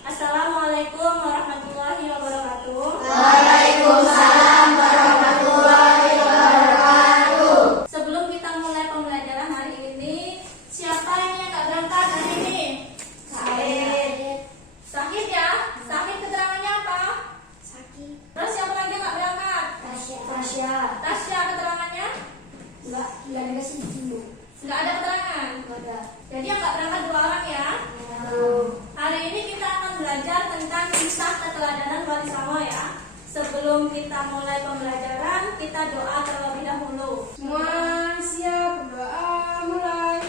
Assalamualaikum warahmatullahi wabarakatuh. Waalaikumsalam warahmatullahi wabarakatuh. Sebelum kita mulai pembelajaran hari ini, siapa yang nggak berangkat hari ini? Sakit. Sakit ya? Sakit keterangannya apa? Sakit. Terus siapa lagi yang nggak berangkat? Tasya. Tasya keterangannya? Enggak ada kasih dulu. Nggak ada keterangan. Enggak ada. Jadi yang nggak berangkat 2 orang ya. Hari ini kita akan belajar tentang kisah keteladanan Wali Songo ya. Sebelum kita mulai pembelajaran, kita doa terlebih dahulu. Semua siap, doa mulai.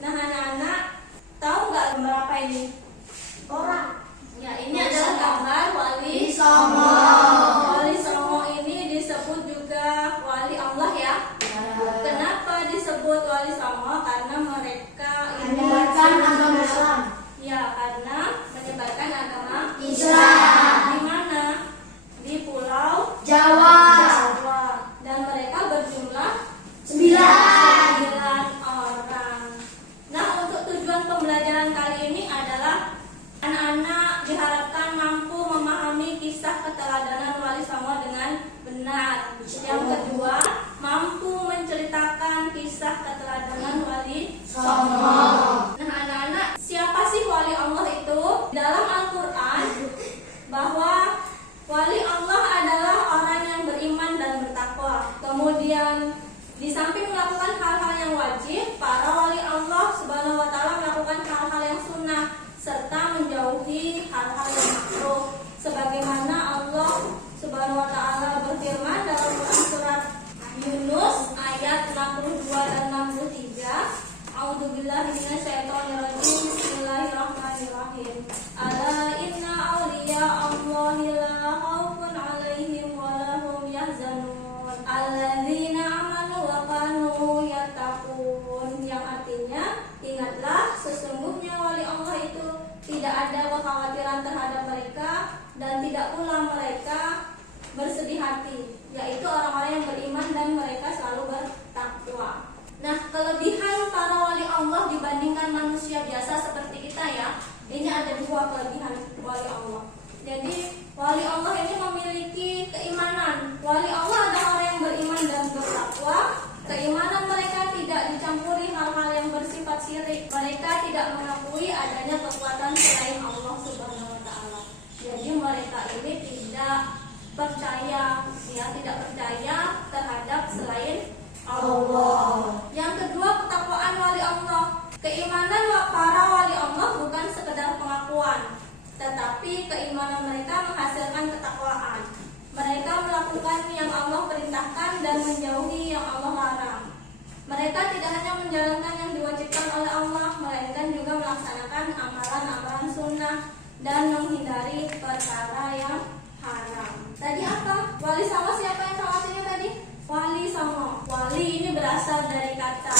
Nah anak-anak, tahu nggak gambar apa ini? Orang. Ya, ini adalah gambar Wali Songo. Wali Songo ini disebut juga Wali Allah ya. Kenapa disebut Wali Songo? Karena mereka ini Menyebarkan agama Islam. Ya, karena menyebarkan agama Islam. Di mana? Di Pulau Jawa. Jawa. Dan mereka berjumlah 9. 9 orang. Nah, untuk tujuan pembelajaran kali ini adalah anak-anak diharapkan mampu memahami kisah keteladanan Wali Songo dengan benar. Yang kedua, mampu menceritakan kisah keteladanan Wali Songo. Nah, anak-anak, siapa sih Wali Allah itu? Dalam Al-Quran bahwa Wali Allah adalah orang yang beriman dan bertakwa. Kemudian di samping melakukan hal-hal yang wajib, para wali Allah Subhanahu wa taala melakukan hal-hal yang sunnah serta menjauhi hal-hal yang makruh. Sebagaimana Allah Subhanahu wa taala berfirman dalam Quran surat Yunus ayat 62 dan 63. A'udzubillahi minasyaitonirrajim. Bismillahirrahmanirrahim. Ala inna awliya Allahi la khaufun 'alaihim wa lahum yahzanun. Alladzina amanu wa kanu yattaqun. Yang artinya, ingatlah sesungguhnya wali Allah itu tidak ada kekhawatiran terhadap mereka dan tidak pula mereka bersedih hati, yaitu orang-orang yang beriman dan mereka selalu bertakwa. Nah, kelebihan para wali Allah dibandingkan manusia biasa seperti kita ya, ini ada 2 kelebihan wali Allah. Jadi wali Allah ini memiliki keimanan. Wali Allah adalah orang yang beriman dan bertakwa. Keimanan mereka tidak dicampuri hal-hal yang bersifat syirik. Mereka tidak mengakui adanya kekuatan selain Allah Subhanahu wa taala. Jadi mereka ini tidak percaya terhadap selain Allah. Yang kedua, ketakwaan wali Allah. Keimanan para wali Allah bukan sekedar pengakuan, tetapi keimanan mereka menghasilkan ketakwaan. Mereka melakukan yang Allah perintahkan dan menjauhi yang Allah larang. Mereka tidak hanya menjalankan yang diwajibkan oleh Allah, melainkan juga melaksanakan amalan-amalan sunnah dan menghindari perkara yang haram. Tadi apa? Wali Songo siapa yang salah satunya tadi? Wali Songo. Wali ini berasal dari kata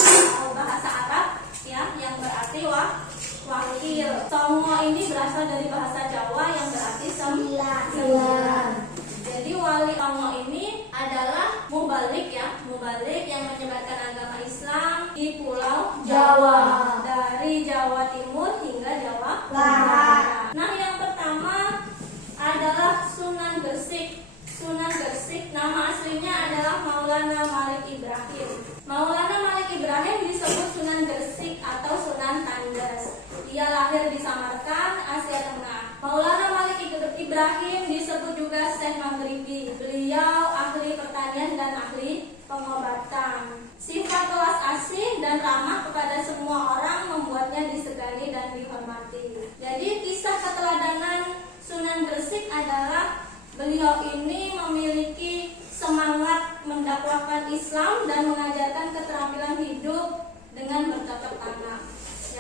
bahasa Arab ya, yang berarti wakil. Songo ini berasal dari bahasa Jawa yang berarti 9. Jadi wali Songo ini adalah mubalik ya, mubalik yang menyebarkan agama Islam di Pulau Jawa. Dari Jawa Timur hingga Jawa Barat. Nah, yang pertama adalah Sunan Gresik. Sunan Gresik nama aslinya adalah Maulana Malik Ibrahim. Maulana Malik Ibrahim disebut Sunan Gresik atau Sunan Tandas. Dia lahir di Samarkand, Asia Tengah. Maulana Malik Ibrahim disebut juga Syekh Maghribi. Beliau ahli pertanian dan ahli pengobatan. Sifat welas asih dan ramah kepada semua orang membuatnya disegani dan dihormati. Jadi kisah keteladanan Sunan Gresik adalah beliau ini memiliki semangat mendakwakan Islam dan mengajarkan keterampilan hidup dengan bercocok tanam.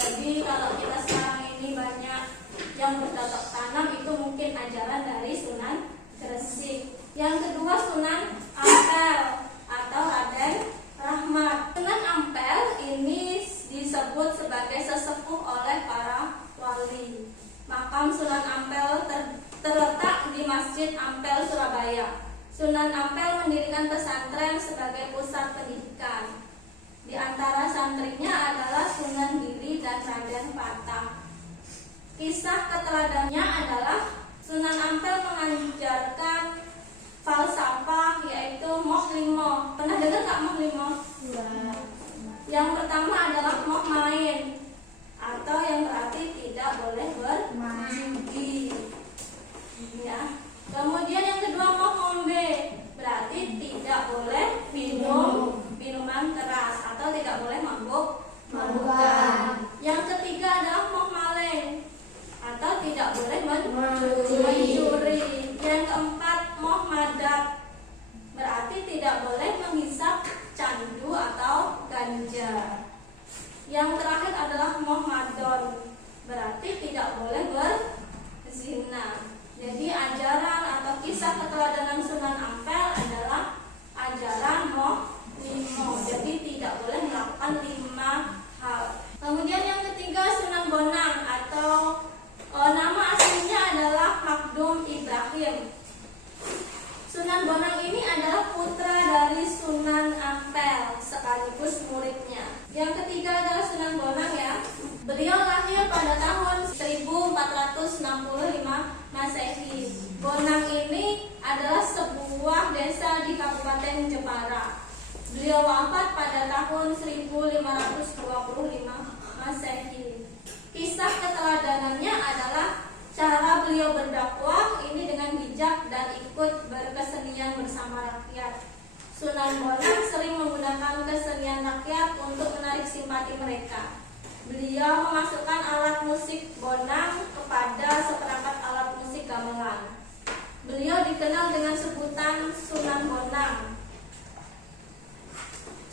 Jadi kalau kita sekarang ini banyak yang bercocok tanam, itu mungkin ajaran dari Sunan Gresik. Yang kedua Sunan Ampel atau Raden Rahmat. Sunan Ampel ini disebut sebagai sesepuh oleh para wali. Makam Sunan Ampel terletak di Masjid Ampel, Surabaya. Sunan Ampel mendirikan pesantren sebagai pusat pendidikan. Di antara santrinya adalah Sunan Giri dan Raden Patah. Kisah keteladannya adalah Sunan Ampel mengajarkan falsafah, yaitu moh limo. Pernah dengar nggak moh limo? Yang pertama adalah moh main, atau yang berarti tidak boleh berjudi. Ya. Kemudian yang kedua moh ngombe, berarti tidak boleh minum minuman keras atau tidak boleh mabuk-mabukan. Yang ketiga adalah moh maling atau tidak boleh mencuri. Yang keempat moh madat, berarti tidak boleh menghisap candu atau ganja. Yang terakhir adalah moh madon, berarti tidak boleh berzina. Jadi ajaran atau kisah keteladanan Sunan Ampel adalah ajaran moh limo. Jadi tidak boleh melakukan 5 hal. Kemudian yang ketiga Sunan Bonang atau nama aslinya adalah Magdum Ibrahim. Sunan Bonang ini adalah putra dari Sunan Ampel sekaligus muridnya. Yang ketiga adalah Sunan Bonang ya. Beliau lahir pada tahun 1465 Masehi. Bonang ini adalah sebuah desa di Kabupaten Jepara. Beliau wafat pada tahun 1525 Masehi. Kisah keteladanannya adalah cara beliau berdakwah ini dengan bijak dan ikut berkesenian bersama rakyat. Sunan Bonang sering menggunakan kesenian rakyat untuk menarik simpati mereka. Beliau memasukkan alat musik bonang kepada seperangkat alat musik gamelan. Beliau dikenal dengan sebutan Sunan Bonang.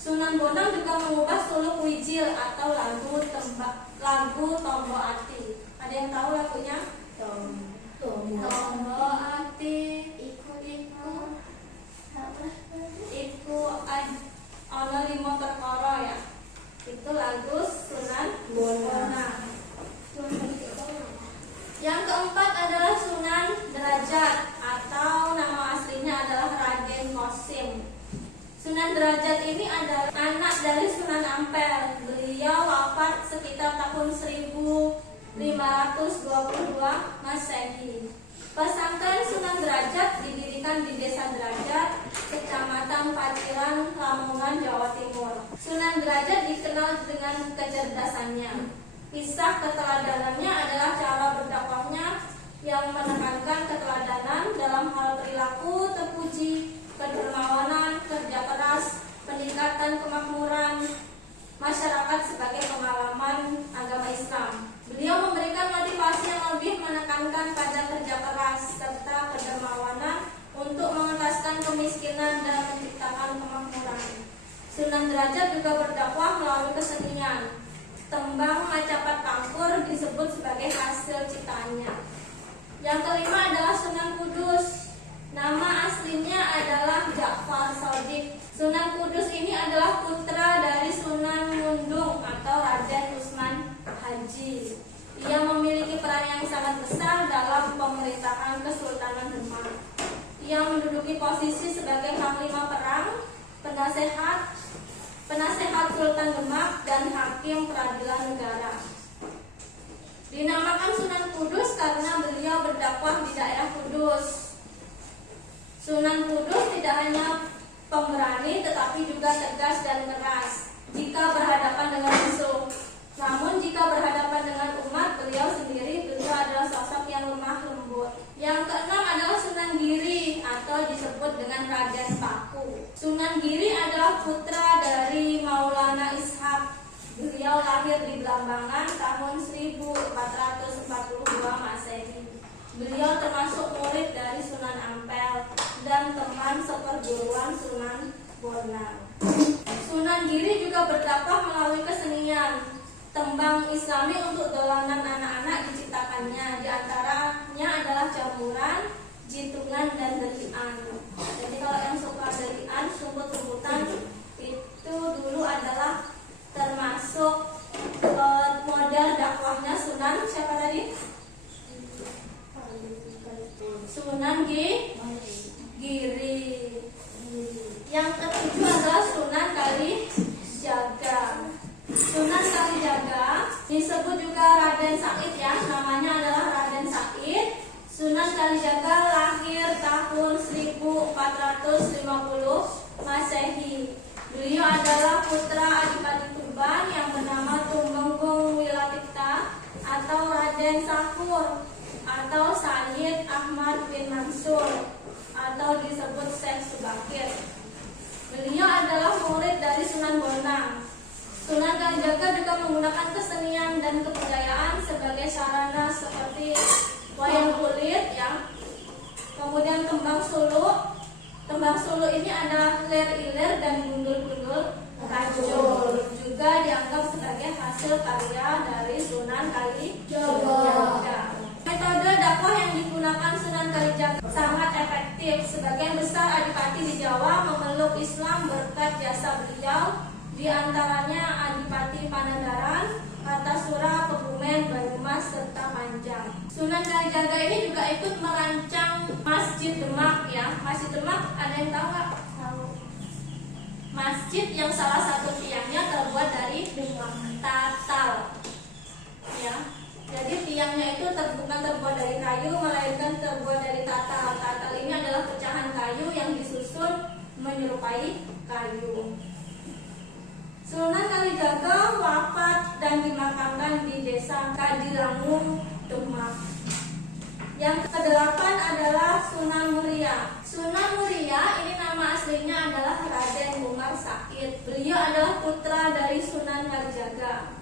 Sunan Bonang juga mengubah suluk wijil atau lagu Tombo Ati. Ada yang tahu lagunya? Tombo Ati iku ono limo perkara ya. Itu lagu Sunan Bonang. Yang keempat adalah Sunan Derajat atau nama aslinya adalah Raden Kosim. Sunan Derajat ini adalah anak dari Sunan Ampel. Beliau wafat sekitar tahun 1522 Masehi. Pesantren Sunan Derajat didirikan di Desa Derajat, Kecamatan Paciran, Lamongan, Jawa Timur. Sunan Derajat dikenal dengan kecerdasannya. Kisah keteladanannya adalah cara berdakwahnya yang menekankan keteladanan dalam hal perilaku terpuji, kedermawanan, kerja keras, peningkatan kemakmuran masyarakat sebagai pengalaman agama Islam. Beliau memberikan motivasi yang lebih menekankan pada kerja keras serta kedermawanan untuk mengentaskan kemiskinan dan menciptakan kemakmuran. Sunan Derajat juga berdakwah melalui kesenian. Tembang Macapat Pangkur disebut sebagai hasil ciptaannya. Yang kelima adalah Sunan Kudus. Nama aslinya adalah Ja'far Shadiq. Sunan Kudus ini adalah putra dari Sunan Mundung atau Raden Usman Haji. Ia memiliki peran yang sangat besar dalam pemerintahan Kesultanan Demak. Ia menduduki posisi sebagai panglima perang, penasehat Sultan Demak, dan hakim peradilan negara. Dinamakan Sunan Kudus karena beliau berdakwah di daerah Kudus. Sunan Kudus tidak hanya pemberani tetapi juga tegas dan keras jika berhadapan dengan musuh. Namun jika berhadapan dengan umat beliau sendiri, beliau adalah sosok yang lemah lembut. Yang keenam adalah Sunan Giri atau disebut dengan Raden Paku. Sunan Giri adalah putra dari Maulana Ishaq. Beliau lahir di Blambangan tahun 1442 Masehi. Beliau termasuk murid dari Sunan Ampel dan teman seperguruan Sunan Bonang. Sunan Giri juga berdakwah melalui kesenian. tembang Islami untuk dolanan anak-anak diciptakannya. Di antaranya adalah jamuran, jintungan, dan delian. Jadi kalau yang suka delian, sumput-sumputan itu dulu adalah termasuk model dakwahnya Sunan siapa tadi? Sunan Giri. Yang ketujuh adalah Sunan Kalijaga. Sunan Kalijaga disebut juga Raden Said ya, namanya adalah Raden Said. Sunan Kalijaga lahir tahun 1450 Masehi. Beliau adalah putra Adipati Tuban yang bernama Tumenggung Wilatikta atau Raden Sakur atau Sayyid Ahmad bin Mansur atau disebut Syekh Subakir. Beliau adalah murid dari Sunan Bonang. Sunan Kalijaga juga menggunakan kesenian dan kebudayaan sebagai sarana seperti wayang kulit ya. Kemudian tembang suluk. Tembang suluk ini ada lir-ilir dan gundul-gundul rajul. Juga dianggap sebagai hasil karya dari Sunan Kalijaga. Metode dakwah yang digunakan Sunan Kalijaga sangat efektif. Sebagian besar adipati di Jawa memeluk Islam berkat jasa beliau. Di antaranya Adipati Pangandaran, Kartasura, Kebumen, Banyumas, serta Panjang. Sunan Kalijaga ini juga ikut merancang Masjid Demak ya. Masjid Demak ada yang tahu nggak? Tahu. Masjid yang salah satu tiangnya terbuat dari tatal. Ya. Jadi tiangnya itu bukan terbuat dari kayu, melainkan terbuat dari tatal. Tatal ini adalah pecahan kayu yang disusun menyerupai kayu. Sunan Kalijaga wafat dan dimakamkan di Desa Kadilangu, Demak. Yang kedelapan adalah Sunan Muria. Sunan Muria ini nama aslinya adalah Raden Umar Said. Beliau adalah putra dari Sunan Kalijaga.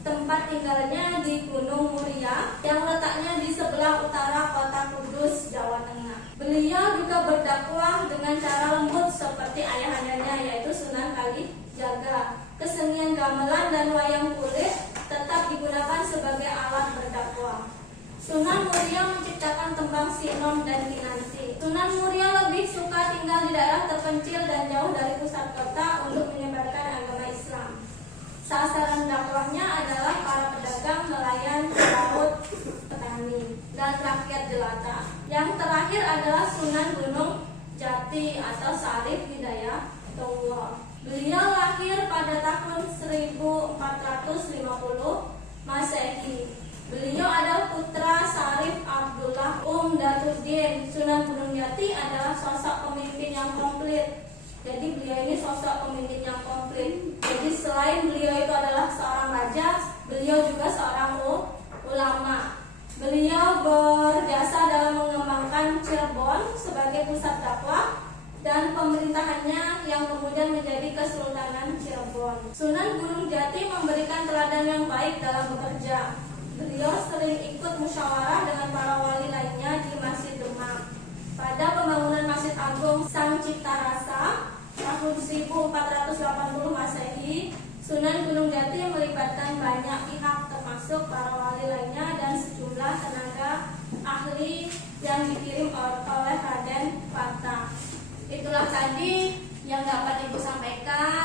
Tempat tinggalnya di Gunung Muria yang letaknya di sebelah utara kota Kudus, Jawa Tengah. Beliau juga berdakwah dengan cara lembut seperti ayahandanya yaitu Sunan Kalijaga. Kesenian gamelan dan wayang kulit tetap digunakan sebagai alat berdakwah. Sunan Muria menciptakan tembang sinom dan kinanti. Sunan Muria lebih suka tinggal di daerah terpencil dan jauh dari pusat kota untuk menyebarkan agama Islam. Sasaran dakwahnya adalah para pedagang, nelayan, pelaut, petani, dan rakyat jelata. Yang terakhir adalah Sunan Gunung Jati atau Sarif Hidayatullah. Beliau lahir pada tahun 1450 Masehi. Beliau adalah putra Sarif Abdullah Datuddin. Sunan Gunung Jati adalah sosok pemimpin yang komplit. Jadi beliau ini sosok pemimpin yang komplit. Jadi selain beliau itu adalah seorang raja, beliau juga seorang ulama. Beliau berjasa dalam mengembangkan Cirebon sebagai pusat dakwah dan pemerintahannya yang kemudian menjadi Kesultanan Cirebon. Sunan Gunung Jati memberikan teladan yang baik dalam bekerja. Beliau sering ikut musyawarah dengan para wali lainnya di Masjid Demak. Pada pembangunan Masjid Agung Sang Cipta Rasa tahun 1480 Masehi, Sunan Gunung Jati melibatkan banyak pihak termasuk para wali lainnya dan sejumlah tenaga ahli yang dikirim oleh Raden Fatah. Itulah tadi yang dapat Ibu sampaikan.